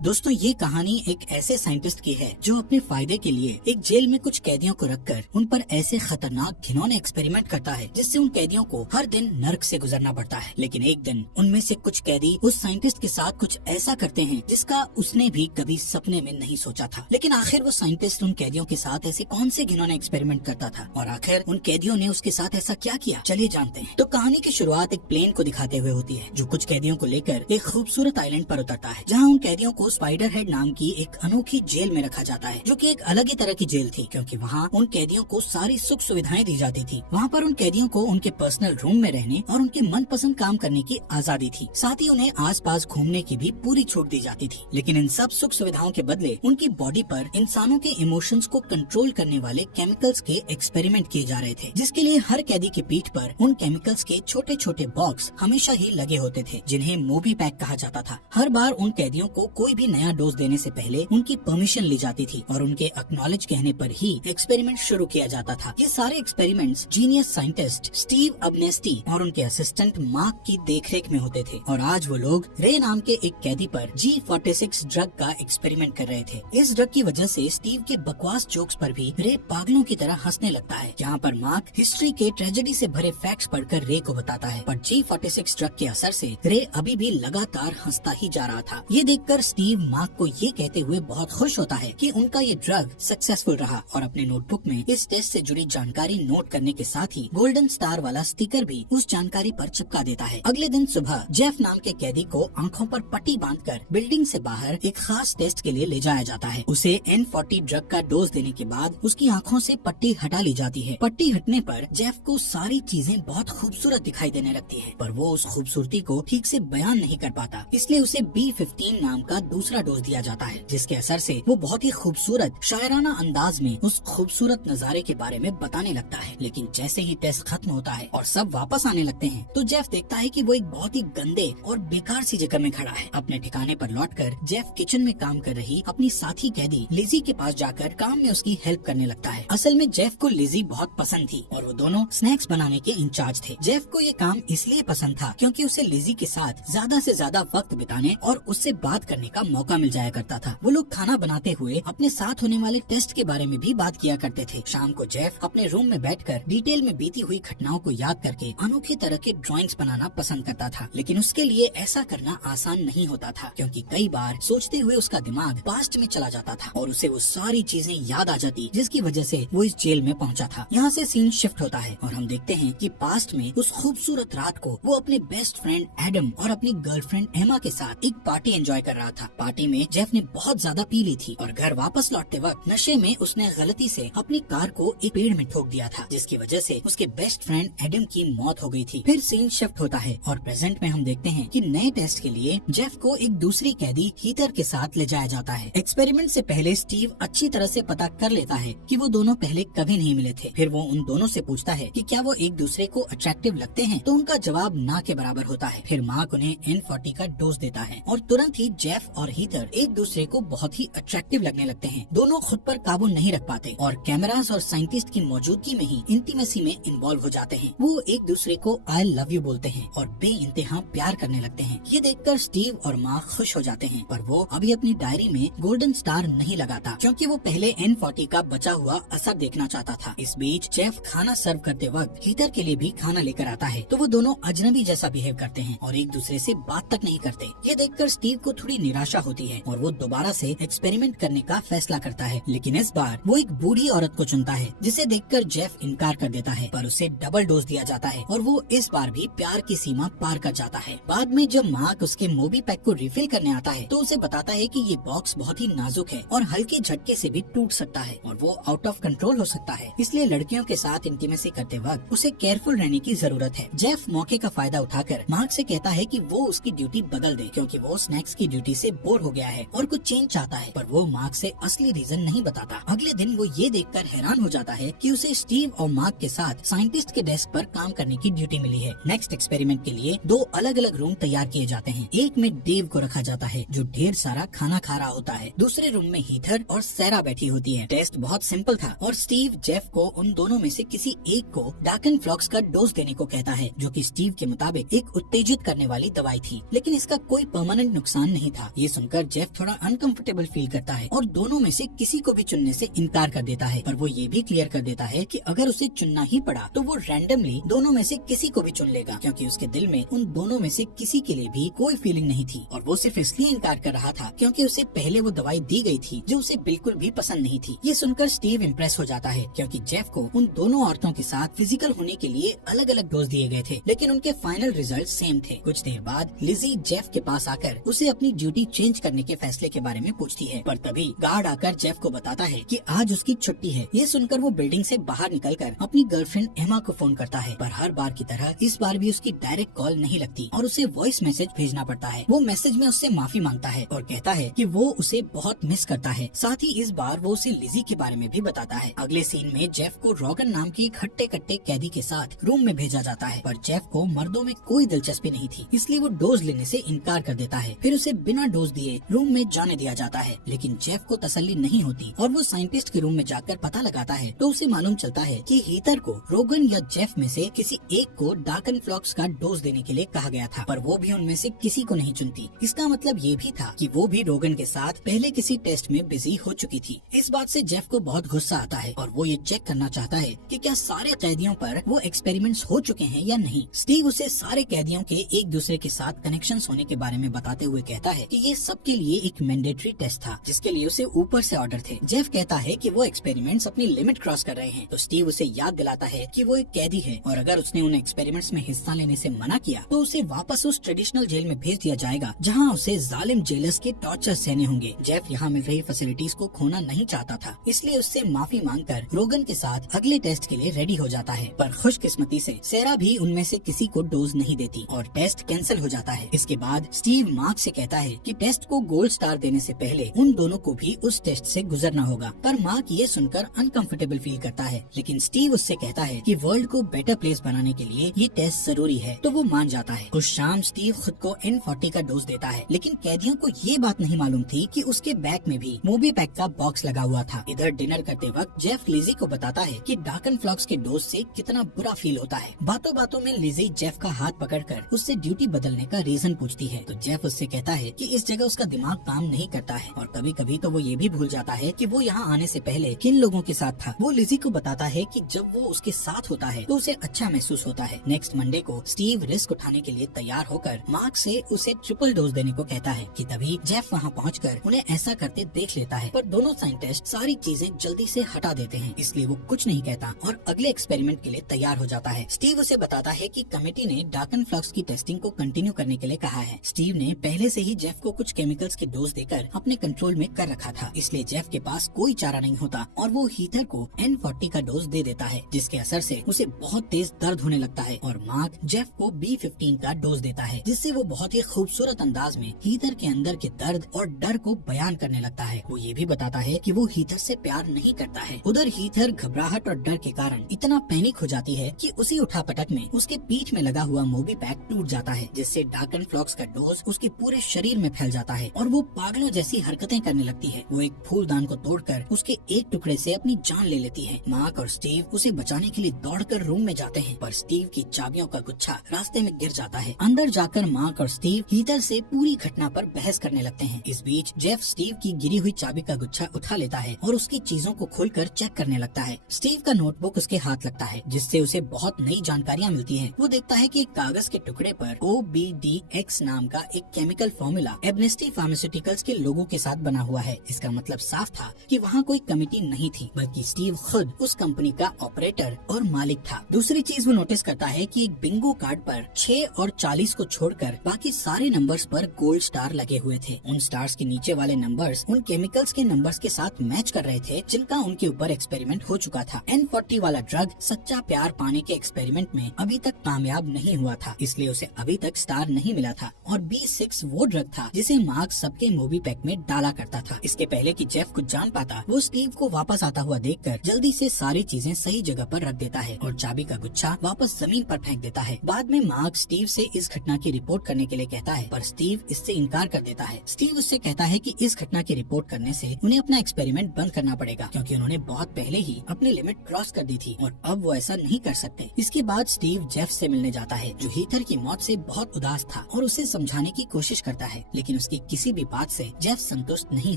दोस्तों ये कहानी एक ऐसे साइंटिस्ट की है जो अपने फायदे के लिए एक जेल में कुछ कैदियों को रखकर उन पर ऐसे खतरनाक घिनौने एक्सपेरिमेंट करता है जिससे उन कैदियों को हर दिन नर्क से गुजरना पड़ता है। लेकिन एक दिन उनमें से कुछ कैदी उस साइंटिस्ट के साथ कुछ ऐसा करते हैं जिसका उसने भी कभी सपने में नहीं सोचा था। लेकिन आखिर वो साइंटिस्ट उन कैदियों के साथ ऐसे कौन से घिनौने एक्सपेरिमेंट करता था और आखिर उन कैदियों ने उसके साथ ऐसा क्या किया, चलिए जानते हैं। तो कहानी की शुरुआत एक प्लेन को दिखाते हुए होती है जो कुछ कैदियों को लेकर एक खूबसूरत आइलैंड पर उतरता है, जहाँ उन कैदियों को स्पाइडर हेड नाम की एक अनोखी जेल में रखा जाता है, जो कि एक अलग ही तरह की जेल थी क्योंकि वहाँ उन कैदियों को सारी सुख सुविधाएं दी जाती थी। वहाँ पर उन कैदियों को उनके पर्सनल रूम में रहने और उनके मनपसंद काम करने की आजादी थी। साथ ही उन्हें आसपास घूमने की भी पूरी छूट दी जाती थी। लेकिन इन सब सुख सुविधाओं के बदले उनकी बॉडी पर इंसानों के इमोशंस को कंट्रोल करने वाले केमिकल्स के एक्सपेरिमेंट किए जा रहे थे, जिसके लिए हर कैदी की पीठ पर उन केमिकल्स के छोटे छोटे बॉक्स हमेशा ही लगे होते थे, जिन्हें मोबी पैक कहा जाता था। हर बार उन कैदियों को कोई भी नया डोज देने से पहले उनकी परमिशन ली जाती थी और उनके एक्नॉलेज कहने पर ही एक्सपेरिमेंट शुरू किया जाता था। ये सारे एक्सपेरिमेंट्स जीनियस साइंटिस्ट स्टीव अबनेस्टी और उनके असिस्टेंट मार्क की देखरेख में होते थे और आज वो लोग रे नाम के एक कैदी पर G46 ड्रग का एक्सपेरिमेंट कर रहे थे। इस ड्रग की वजह से स्टीव के बकवास जोक्स पर भी रे पागलों की तरह हंसने लगता है, जहाँ पर मार्क हिस्ट्री के ट्रेजेडी से भरे फैक्ट्स पढ़कर रे को बताता है। पर G46 ड्रग के असर से रे अभी भी लगातार हंसता ही जा रहा था। ये देखकर स्टीव मार्क को ये कहते हुए बहुत खुश होता है कि उनका ये ड्रग सक्सेसफुल रहा और अपने नोटबुक में इस टेस्ट से जुड़ी जानकारी नोट करने के साथ ही गोल्डन स्टार वाला स्टिकर भी उस जानकारी पर चिपका देता है। अगले दिन सुबह जेफ नाम के कैदी को आंखों पर पट्टी बांधकर बिल्डिंग से बाहर एक खास टेस्ट के लिए ले जाया जाता है। उसे N40 ड्रग का डोज देने के बाद उसकी आंखों से पट्टी हटा ली जाती है। पट्टी हटने पर जेफ को सारी चीजें बहुत खूबसूरत दिखाई देने लगती है, पर वो उस खूबसूरती को ठीक से बयान नहीं कर पाता, इसलिए उसे B15 नाम का दूसरा डोज दिया जाता है, जिसके असर से वो बहुत ही खूबसूरत शायराना अंदाज में उस खूबसूरत नजारे के बारे में बताने लगता है। लेकिन जैसे ही टेस्ट खत्म होता है और सब वापस आने लगते हैं तो जेफ देखता है कि वो एक बहुत ही गंदे और बेकार सी जगह में खड़ा है। अपने ठिकाने पर लौटकर जेफ किचन में काम कर रही अपनी साथी कैदी लिजी के पास जाकर काम में उसकी हेल्प करने लगता है। असल में जेफ को लिजी बहुत पसंद थी और वो दोनों स्नैक्स बनाने के इंचार्ज थे। जेफ को ये काम इसलिए पसंद था क्योंकि उसे लिजी के साथ ज्यादा से ज्यादा वक्त बिताने और उससे बात करने का मौका मिल जाया करता था। वो लोग खाना बनाते हुए अपने साथ होने वाले टेस्ट के बारे में भी बात किया करते थे। शाम को जेफ अपने रूम में बैठकर डिटेल में बीती हुई घटनाओं को याद करके अनोखे तरह के ड्राइंग्स बनाना पसंद करता था। लेकिन उसके लिए ऐसा करना आसान नहीं होता था क्योंकि कई बार सोचते हुए उसका दिमाग पास्ट में चला जाता था और उसे वो सारी चीजें याद आ जाती जिसकी वजह से वो इस जेल में पहुंचा था। यहाँ से सीन शिफ्ट होता है और हम देखते हैं कि पास्ट में उस खूबसूरत रात को वो अपने बेस्ट फ्रेंड एडम और अपनी गर्लफ्रेंड एमा के साथ एक पार्टी एंजॉय कर रहा था। पार्टी में जेफ ने बहुत ज्यादा पी ली थी और घर वापस लौटते वक्त नशे में उसने गलती से अपनी कार को एक पेड़ में ठोक दिया था, जिसकी वजह से उसके बेस्ट फ्रेंड एडम की मौत हो गई थी। फिर सीन शिफ्ट होता है और प्रेजेंट में हम देखते हैं कि नए टेस्ट के लिए जेफ को एक दूसरी कैदी हीटर के साथ ले जाया जाता है। एक्सपेरिमेंट से पहले स्टीव अच्छी तरह से पता कर लेता है कि वो दोनों पहले कभी नहीं मिले थे। फिर वो उन दोनों से पूछता है कि क्या वो एक दूसरे को अट्रैक्टिव लगते हैं, तो उनका जवाब ना के बराबर होता है। फिर मार्क उन्हें N40 का डोज देता है और तुरंत ही जेफ और हीटर एक दूसरे को बहुत ही अट्रैक्टिव लगने लगते हैं। दोनों खुद पर काबू नहीं रख पाते और कैमरास और साइंटिस्ट की मौजूदगी में ही इंटीमेसी में इन्वॉल्व हो जाते हैं। वो एक दूसरे को आई लव यू बोलते हैं और बेइंतहा प्यार करने लगते हैं। ये देखकर स्टीव और मार्क खुश हो जाते हैं, पर वो अभी अपनी डायरी में गोल्डन स्टार नहीं लगाता क्योंकि वो पहले N40 का बचा हुआ असर देखना चाहता था। इस बीच जेफ खाना सर्व करते वक्त हीटर के लिए भी खाना लेकर आता है, तो वो दोनों अजनबी जैसा बिहेव करते हैं और एक दूसरे से बात तक नहीं करते। ये देखकर स्टीव को थोड़ी निराशा होती है और वो दोबारा से एक्सपेरिमेंट करने का फैसला करता है। लेकिन इस बार वो एक बूढ़ी औरत को चुनता है, जिसे देखकर जेफ इनकार कर देता है, पर उसे डबल डोज दिया जाता है और वो इस बार भी प्यार की सीमा पार कर जाता है। बाद में जब मार्क उसके मोबी पैक को रिफिल करने आता है तो उसे बताता है कि ये बॉक्स बहुत ही नाजुक है और हल्के झटके से भी टूट सकता है और वो आउट ऑफ कंट्रोल हो सकता है, इसलिए लड़कियों के साथ इंटीमेसी करते वक्त उसे केयरफुल रहने की जरूरत है। जेफ मौके का फायदा उठाकर मार्क से कहता है कि वो उसकी ड्यूटी बदल दे क्योंकि वो स्नैक्स की ड्यूटी से बोर हो गया है और कुछ चेंज चाहता है, पर वो मार्क से असली रीजन नहीं बताता। अगले दिन वो ये देखकर हैरान हो जाता है कि उसे स्टीव और मार्क के साथ साइंटिस्ट के डेस्क पर काम करने की ड्यूटी मिली है। नेक्स्ट एक्सपेरिमेंट के लिए 2 अलग अलग रूम तैयार किए जाते हैं। एक में डेव को रखा जाता है जो ढेर सारा खाना खा रहा होता है। दूसरे रूम में हीथर और सैरा बैठी होती है। टेस्ट बहुत सिंपल था और स्टीव जेफ को उन दोनों में से किसी एक को डार्कन फ्लॉक्स का डोज देने को कहता है, जो कि स्टीव के मुताबिक एक उत्तेजित करने वाली दवाई थी, लेकिन इसका कोई परमानेंट नुकसान नहीं था। ये सुनकर जेफ थोड़ा अनकंफर्टेबल फील करता है और दोनों में से किसी को भी चुनने से इनकार कर देता है। पर वो ये भी क्लियर कर देता है कि अगर उसे चुनना ही पड़ा तो वो रैंडमली दोनों में से किसी को भी चुन लेगा, क्योंकि उसके दिल में उन दोनों में से किसी के लिए भी कोई फीलिंग नहीं थी और वो सिर्फ इसलिए इनकार कर रहा था क्योंकि उसे पहले वो दवाई दी गई थी जो उसे बिल्कुल भी पसंद नहीं थी। ये सुनकर स्टीव इम्प्रेस हो जाता है क्योंकि जेफ को उन दोनों औरतों के साथ फिजिकल होने के लिए अलग अलग डोज दिए गए थे, लेकिन उनके फाइनल रिजल्ट सेम थे। कुछ देर बाद लिजी जेफ के पास आकर उसे अपनी ड्यूटी चेंज करने के फैसले के बारे में पूछती है, पर तभी गार्ड आकर जेफ को बताता है कि आज उसकी छुट्टी है। ये सुनकर वो बिल्डिंग से बाहर निकलकर अपनी गर्लफ्रेंड एमा को फोन करता है, पर हर बार की तरह इस बार भी उसकी डायरेक्ट कॉल नहीं लगती और उसे वॉइस मैसेज भेजना पड़ता है। वो मैसेज में उससे माफी मांगता है और कहता है कि वो उसे बहुत मिस करता है। साथ ही इस बार वो उसे लिजी के बारे में भी बताता है। अगले सीन में जेफ को रोगन नाम के एक हट्टे कट्टे कैदी के साथ रूम में भेजा जाता है, पर जेफ को मर्दों में कोई दिलचस्पी नहीं थी, इसलिए वो डोज लेने से इनकार कर देता है। फिर उसे बिना डोज दिए रूम में जाने दिया जाता है, लेकिन जेफ को तसल्ली नहीं होती और वो साइंटिस्ट के रूम में जाकर पता लगाता है तो उसे मालूम चलता है कि हीथर को रोगन या जेफ में से किसी एक को डार्कन फ्लॉक्स का डोज देने के लिए कहा गया था, पर वो भी उनमें से किसी को नहीं चुनती। इसका मतलब ये भी था कि वो भी रोगन के साथ पहले किसी टेस्ट में बिजी हो चुकी थी। इस बात से जेफ को बहुत गुस्सा आता है और वो ये चेक करना चाहता है कि क्या सारे कैदियों पर वो एक्सपेरिमेंट्स हो चुके हैं या नहीं। स्टीव उसे सारे कैदियों के एक दूसरे के साथ कनेक्शंस होने के बारे में बताते हुए कहता है कि ये सबके लिए एक मैंडेटरी टेस्ट था जिसके लिए उसे ऊपर से ऑर्डर थे। जेफ कहता है कि वो एक्सपेरिमेंट्स अपनी लिमिट क्रॉस कर रहे हैं, तो स्टीव उसे याद दिलाता है कि वो एक कैदी है और अगर उसने उन एक्सपेरिमेंट्स में हिस्सा लेने से मना किया तो उसे वापस उस ट्रेडिशनल जेल में भेज दिया जाएगा जहाँ उसे जालिम जेलर्स के टॉर्चर सहने होंगे। जेफ यहाँ मिल रही फैसिलिटीज को खोना नहीं चाहता था, इसलिए उससे माफी मांगकर रोगन के साथ अगले टेस्ट के लिए रेडी हो जाता है, पर खुशकिस्मती से सेरा भी उनमें से किसी को डोज नहीं देती और टेस्ट कैंसिल हो जाता है। इसके बाद स्टीव मार्क से कहता है कि टेस्ट को गोल्ड स्टार देने से पहले उन दोनों को भी उस टेस्ट से गुजरना होगा, पर मार्क ये सुनकर अनकंफर्टेबल फील करता है, लेकिन स्टीव उससे कहता है कि वर्ल्ड को बेटर प्लेस बनाने के लिए ये टेस्ट जरूरी है, तो वो मान जाता है। उस शाम स्टीव खुद को N40 का डोज देता है, लेकिन कैदियों को ये बात नहीं मालूम थी कि उसके बैग में भी मोबी पैक का बॉक्स लगा हुआ था। इधर डिनर करते वक्त जेफ लिजी को बताता है कि डार्कन फ्लॉक्स के डोज से कितना बुरा फील होता है। बातों बातों में लिजी जेफ का हाथ पकड़कर उससे ड्यूटी बदलने का रीजन पूछती है, तो जेफ उससे कहता है कि इस जगह उसका दिमाग काम नहीं करता है और कभी कभी तो वो ये भी भूल जाता है कि वो यहाँ आने से पहले किन लोगों के साथ था। वो लिजी को बताता है कि जब वो उसके साथ होता है तो उसे अच्छा महसूस होता है। नेक्स्ट मंडे को स्टीव रिस्क उठाने के लिए तैयार होकर मार्क से उसे ट्रिपल डोज देने को कहता है कि तभी जेफ वहाँ पहुंचकर उन्हें ऐसा करते देख लेता है, पर दोनों साइंटिस्ट सारी चीजें जल्दी से हटा देते हैं, इसलिए वो कुछ नहीं कहता और अगले एक्सपेरिमेंट के लिए तैयार हो जाता है। स्टीव उसे बताता है कि कमेटी ने डार्कन फ्लॉक्स की टेस्टिंग को कंटिन्यू करने के लिए कहा है। स्टीव ने पहले से ही जेफ को कुछ केमिकल्स के डोज देकर अपने कंट्रोल में कर रखा था, इसलिए जेफ के पास कोई चारा नहीं होता और वो हीथर को N40 का डोज दे देता है, जिसके असर से उसे बहुत तेज दर्द होने लगता है और मार्क जेफ को B15 का डोज देता है, जिससे वो बहुत ही खूबसूरत अंदाज में हीथर के अंदर के दर्द और डर को बयान करने लगता है। वो ये भी बताता है कि वो हीथर से प्यार नहीं करता है। उधर हीथर घबराहट और डर के कारण इतना पैनिक हो जाती है कि उसी उठापटक में उसके पीठ में लगा हुआ मोबी पैक टूट जाता है, जिससे डार्कन फ्लॉक्स का डोज उसके पूरे शरीर में फैल जाता है और वो पागलों जैसी हरकतें करने लगती है। वो एक फूलदान को तोड़कर उसके एक टुकड़े से अपनी जान ले लेती है। मार्क और स्टीव उसे बचाने के लिए दौड़कर रूम में जाते हैं, पर स्टीव की चाबियों का गुच्छा रास्ते में गिर जाता है। अंदर जाकर मार्क और स्टीव हीथर से पूरी घटना पर बहस करने लगते हैं। इस बीच जेफ स्टीव की गिरी हुई चाबी का गुच्छा उठा लेता है और उसकी चीजों को खोलकर चेक करने लगता है। स्टीव का नोटबुक उसके हाथ लगता है, जिससे उसे बहुत नई जानकारियाँ मिलती है। वो देखता है कि एक कागज के टुकड़े पर OBDX नाम का एक केमिकल फॉर्मूला एब्नेस्टी फार्मास्यूटिकल्स के लोगों के साथ बना हुआ है। इसका मतलब साफ था कि वहाँ कोई कमेटी नहीं थी, बल्कि स्टीव खुद उस कंपनी का ऑपरेटर और मालिक था। दूसरी चीज वो नोटिस करता है कि एक बिंगो कार्ड पर 6 और 40 को छोड़कर बाकी सारे नंबर्स पर गोल्ड स्टार लगे हुए थे। उन स्टार्स के नीचे वाले नंबर्स उन केमिकल्स के नंबर्स के साथ मैच कर रहे थे जिनका उनके ऊपर एक्सपेरिमेंट हो चुका था। N40 वाला ड्रग सच्चा प्यार पाने के एक्सपेरिमेंट में अभी तक कामयाब नहीं हुआ था, इसलिए उसे अभी तक स्टार नहीं मिला था। और B6 वो ड्रग था जिसे मार्क सबके मोबी पैक में डाला करता था। इसके पहले कि जेफ कुछ जान पाता, वो स्टीव को वापस आता हुआ देखकर जल्दी से सारी चीजें सही जगह पर रख देता है और चाबी का गुच्छा वापस जमीन पर फेंक देता है। बाद में मार्क स्टीव से इस घटना की रिपोर्ट करने के लिए कहता है, पर स्टीव इससे इनकार कर देता है। स्टीव उससे कहता है कि इस घटना की रिपोर्ट करने से उन्हें अपना एक्सपेरिमेंट बंद करना पड़ेगा, क्योंकि उन्होंने बहुत पहले ही अपनी लिमिट क्रॉस कर दी थी और अब वो ऐसा नहीं कर सकते। इसके बाद स्टीव जेफ से मिलने जाता है, जो हीथर की मौत से बहुत उदास था और उसे समझाने की कोशिश करता है, लेकिन उसकी किसी भी बात से जेफ संतुष्ट नहीं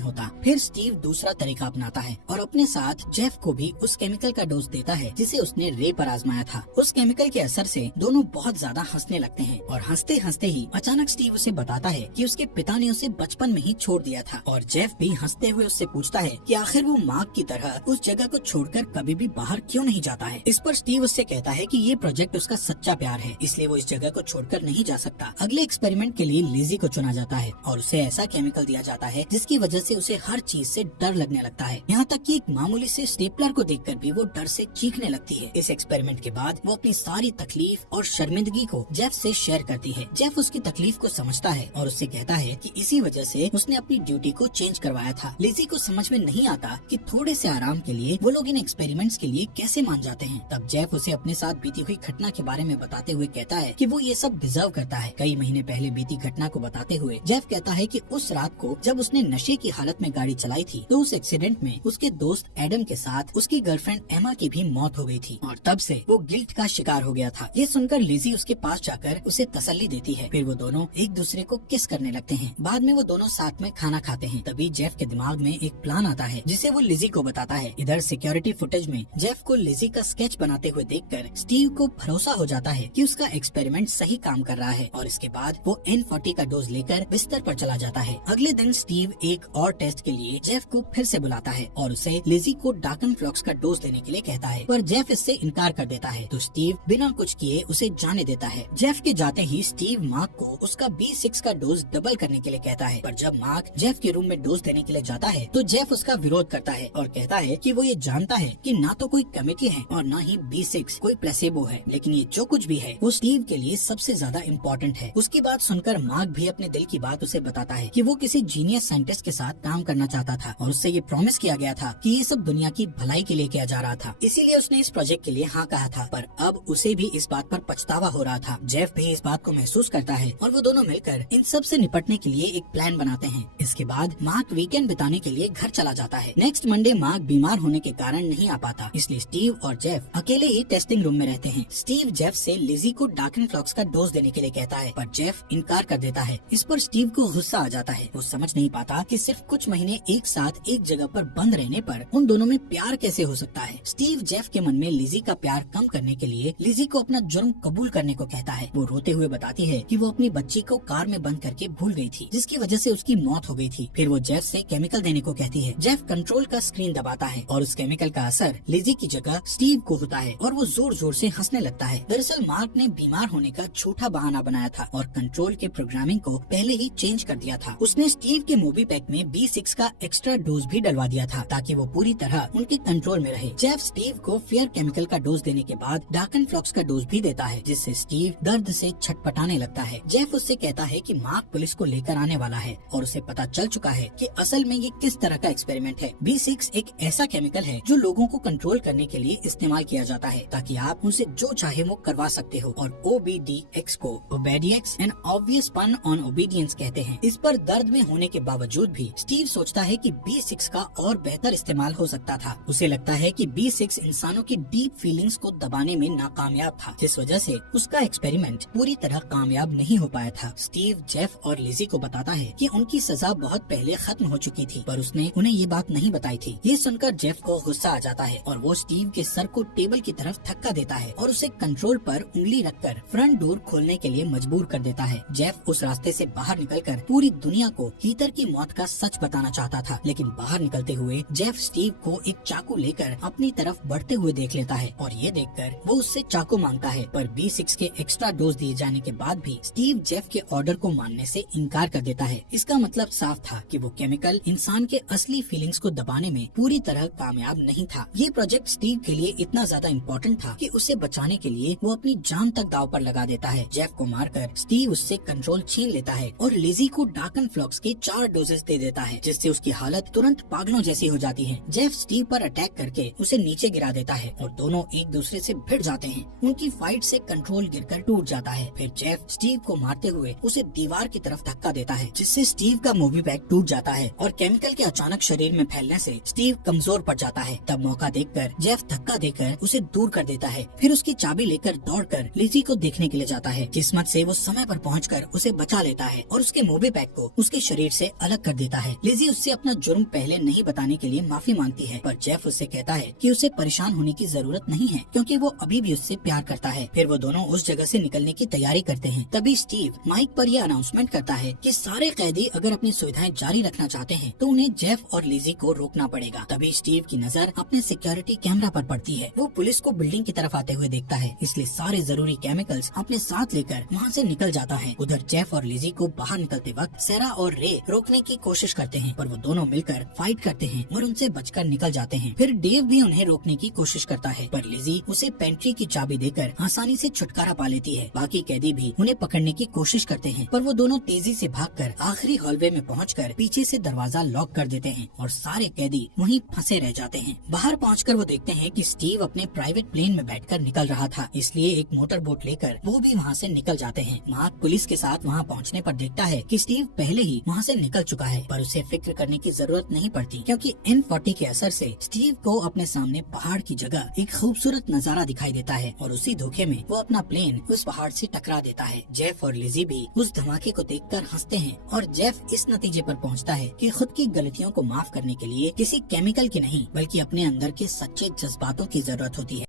होता। फिर स्टीव दूसरा तरीका अपनाता है और अपने साथ जेफ को भी उस केमिकल का डोज देता है जिसे उसने रे पर आजमाया था। उस केमिकल के असर से दोनों बहुत ज्यादा हंसने लगते हैं और हंसते हंसते ही अचानक स्टीव उसे बताता है कि उसके पिता ने उसे बचपन में ही छोड़ दिया था। और जेफ भी हंसते हुए उससे पूछता है कि आखिर वो मार्क की तरह उस जगह को छोड़कर कभी भी बाहर क्यों नहीं जाता है। इस पर स्टीव उससे कहता है कि ये प्रोजेक्ट उसका सच्चा प्यार है, इसलिए वो इस जगह को छोड़कर नहीं जा सकता। अगले एक्सपेरिमेंट के लिए लिजी को चुना जाता है और उसे ऐसा केमिकल दिया जाता है जिसकी वजह से उसे हर चीज से डर लगने लगता है, यहाँ तक कि एक मामूली से स्टेपलर को देखकर भी वो डर से चीखने लगती है। इस एक्सपेरिमेंट के बाद वो अपनी सारी तकलीफ और शर्मिंदगी को जेफ से शेयर करती है। जेफ उसकी तकलीफ को समझता है और उससे कहता है कि इसी वजह से उसने अपनी ड्यूटी को चेंज करवाया था। लिजी को समझ में नहीं आता कि थोड़े से आराम के लिए वो लोग इन एक्सपेरिमेंट्स के लिए कैसे मान जाते हैं। तब जेफ उसे अपने साथ बीती हुई घटना के बारे में बताते हुए कहता है कि वो ये सब डिजर्व करता है। कई महीने पहले बीती घटना को बताते हुए जेफ कहता है कि उस रात को जब उसने नशे की हालत में गाड़ी चलाई थी तो उस एक्सीडेंट में उसके दोस्त एडम के साथ उसकी गर्लफ्रेंड एमा की भी मौत हो गई थी और तब से वो गिल्ट का शिकार हो गया था। ये सुनकर लिजी उसके पास जाकर उसे तसल्ली देती है। फिर वो दोनों एक दूसरे को किस करने लगते हैं। बाद में वो दोनों साथ में खाना खाते हैं। तभी जेफ के दिमाग में एक प्लान आता है जिसे वो लिजी को बताता है। इधर सिक्योरिटी फुटेज में जेफ को लिजी का स्केच बनाते हुए देखकर स्टीव को भरोसा हो जाता है कि उसका एक्सपेरिमेंट सही काम कर रहा है और इसके बाद वो N40 का डोज लेकर बिस्तर पर चला जाता है। अगले दिन स्टीव एक और टेस्ट के लिए जेफ को फिर से बुलाता है और उसे लिजी को डार्कन फ्लॉक्स का डोज देने के लिए कहता है, पर जेफ इससे इनकार कर देता है। तो स्टीव बिना कुछ किए उसे जाने देता है। जेफ के जाते ही स्टीव मार्क को उसका B6 का डोज डबल करने के लिए कहता है, पर जब मार्क जेफ के रूम में डोज देने के लिए जाता है तो जेफ उसका विरोध करता है और कहता है कि वो ये जानता है कि ना तो कोई कमेटी है और ना ही B6 कोई प्लेसेबो है, लेकिन ये जो कुछ भी है वो स्टीव के लिए सबसे ज्यादा इम्पोर्टेंट है। उसकी बात सुनकर मार्क भी अपने दिल की बात उसे बताता है कि वो किसी जीनियस साइंटिस्ट के साथ काम करना चाहता था और उससे ये प्रॉमिस किया गया था कि ये सब दुनिया की भलाई के लिए किया जा रहा था, इसीलिए उसने इस प्रोजेक्ट के लिए हाँ कहा था। पर अब उसे भी इस बात पर पछतावा हो रहा था। जेफ भी इस बात को महसूस करता है और वो दोनों मिलकर इन सब से निपटने के लिए एक प्लान बनाते हैं। इसके बाद मार्क वीकेंड बिताने के लिए घर चला जाता है। नेक्स्ट मंडे मार्क बीमार होने के कारण नहीं आ पाता, इसलिए स्टीव और जेफ अकेले ही टेस्टिंग रूम में रहते हैं। स्टीव जेफ से लिजी को डार्कन फ्लॉक्स का डोज देने के लिए कहता है, पर जेफ इनकार कर देता है। इस पर स्टीव को गुस्सा आ जाता है। वो समझ नहीं पाता कि सिर्फ कुछ महीने एक साथ एक जगह पर बंद रहने पर उन दोनों में प्यार कैसे हो सकता है। स्टीव जेफ के मन में लिजी का प्यार कम करने के लिए लिजी को अपना जुर्म कबूल करने को कहता है। वो रोते हुए बताती है कि वो अपनी बच्ची को कार में बंद करके भूल गई थी, जिसकी वजह से उसकी मौत हो गई थी। फिर वो जेफ से केमिकल देने को कहती है। जेफ कंट्रोल का स्क्रीन दबाता है और उस केमिकल का असर लिजी की जगह स्टीव को होता है और वो जोर जोर से हंसने लगता है। दरअसल मार्क ने बीमार होने का झूठा बहाना बनाया था और कंट्रोल के प्रोग्रामिंग को पहले ही चेंज कर दिया था। उसने स्टीव के मोबी पैक में B6 का एक्स्ट्रा डोज भी डलवा दिया था ताकि वो पूरी तरह उनके कंट्रोल में रहे। जेफ स्टीव को फेयर केमिकल का डोज देने के बाद डार्कन फ्लॉक्स का डोज भी देता है, जिससे स्टीव दर्द से छटपटाने लगता है। जेफ उससे कहता है कि मार्क पुलिस को लेकर आने वाला है और उसे पता चल चुका है कि असल में ये किस तरह का एक्सपेरिमेंट है। B6 एक ऐसा केमिकल है जो लोगों को कंट्रोल करने के लिए इस्तेमाल किया जाता है ताकि आप उनसे जो चाहे वो करवा सकते हो, और OBDX को ओबेडियक्स एंड ऑब्वियस पन ऑन ओबीडियंस कहते हैं। इस पर दर्द में होने के बावजूद भी स्टीव सोचता है कि B6 का और बेहतर इस्तेमाल हो सकता था। उसे लगता है कि B6 इंसानों की डीप फीलिंग्स को दबाने में नाकामयाब था, जिस वजह से उसका एक्सपेरिमेंट पूरी तरह कामयाब नहीं हो पाया था। स्टीव जेफ और लिजी को बताता है कि उनकी सजा बहुत पहले खत्म हो चुकी थी, पर उसने उन्हें ये बात नहीं बताई थी। ये सुनकर जेफ को गुस्सा आ जाता है और वो स्टीव के सर को टेबल की तरफ धक्का देता है और उसे कंट्रोल पर उंगली रखकर फ्रंट डोर खोलने के लिए मजबूर कर देता है। जेफ उस रास्ते से बाहर निकलकर पूरी दुनिया को हीथर की मौत का सच बताना चाहता था, लेकिन बाहर निकलते हुए जेफ स्टीव को एक चाकू लेकर अपनी तरफ बढ़ते हुए देख लेता है और ये देखकर वो उससे चाकू मांगता है, पर B6 के एक्स्ट्रा डोज दिए जाने के बाद भी स्टीव जेफ के ऑर्डर को मानने से इनकार कर देता है। इसका मतलब साफ था कि वो केमिकल इंसान के असली फीलिंग्स को दबाने में पूरी तरह कामयाब नहीं था। ये प्रोजेक्ट स्टीव के लिए इतना ज्यादा इम्पोर्टेंट था कि उसे बचाने के लिए वो अपनी जान तक दाव पर लगा देता है। जेफ को मारकर स्टीव उससे कंट्रोल छीन लेता है और लिजी को डार्कन फ्लॉक्स के 4 डोजेस दे देता है, जिससे उसकी हालत तुरंत पागलों जैसी हो जाती है। जेफ स्टीव पर अटैक करके उसे नीचे गिरा देता है और दोनों एक दूसरे से भिड़ जाते हैं। उनकी फाइट से कंट्रोल गिरकर टूट जाता है। फिर जेफ स्टीव को मारते हुए उसे दीवार की तरफ धक्का देता है, जिससे स्टीव का मूवी बैग टूट जाता है और केमिकल के अचानक शरीर में फैलने से स्टीव कमजोर पड़ जाता है। तब मौका देखकर जेफ धक्का देकर उसे दूर कर देता है। फिर उसकी चाबी लेकर दौड़कर लिजी को देखने के लिए जाता है। किस्मत से वो समय पर पहुंचकर उसे बचा लेता है और उसके मोबी पैक को उसके शरीर से अलग कर देता है। लिजी उससे अपना जुर्म पहले नहीं बताने के लिए माफी मांगती है, पर जेफ उससे कहता है कि उसे परेशान होने की जरूरत नहीं है क्योंकि वो अभी भी उससे प्यार करता है। फिर वो दोनों उस जगह से निकलने की तैयारी करते हैं। तभी स्टीव माइक पर यह अनाउंसमेंट करता है कि सारे कैदी अगर अपनी सुविधाएं जारी रखना चाहते हैं तो उन्हें जेफ और लिजी को रोकना पड़ेगा। तभी स्टीव की नजर अपने सिक्योरिटी कैमरा पर पड़ती है। वो पुलिस को बिल्डिंग की तरफ आते हुए देखता है, इसलिए सारे जरूरी केमिकल्स अपने साथ लेकर वहाँ से निकल जाता है। उधर जेफ और लिजी को बाहर निकलते वक्त सेरा और रे रोकने की कोशिश करते हैं, पर वो दोनों मिलकर फाइट करते हैं और उनसे बचकर निकल जाते हैं। फिर डेव भी उन्हें रोकने की कोशिश करता है, पर लिजी उसे पेंट्री की चाबी देकर आसानी से छुटकारा पा लेती है। बाकी कैदी भी उन्हें पकड़ने की कोशिश करते हैं, पर वो दोनों तेजी से भागकर आखिरी हॉलवे में पहुंचकर पीछे से दरवाजा लॉक कर देते हैं और सारे कैदी वहीं फंसे रह जाते हैं। बाहर पहुंचकर वो देखते हैं कि स्टीव अपने प्राइवेट प्लेन में बैठकर निकल रहा था, इसलिए एक मोटर बोट लेकर वो भी वहाँ से निकल जाते हैं। मार्क पुलिस के साथ वहाँ पहुँचने पर देखता है कि स्टीव पहले ही वहाँ से निकल चुका है, पर उसे फिक्र करने की जरूरत नहीं पड़ती क्योंकि N40 के असर से स्टीव को अपने सामने पहाड़ की जगह एक खूबसूरत नजारा दिखाई देता है और उसी धोखे में वो अपना प्लेन उस पहाड़ से टकरा देता है। जेफ और लिजी भी उस धमाके को देखकर हंसते हैं और जेफ इस नतीजे पर पहुंचता है कि खुद की गलतियों को माफ करने के लिए किसी केमिकल की नहीं बल्कि अपने अंदर के सच्चे जज्बातों की जरूरत होती है।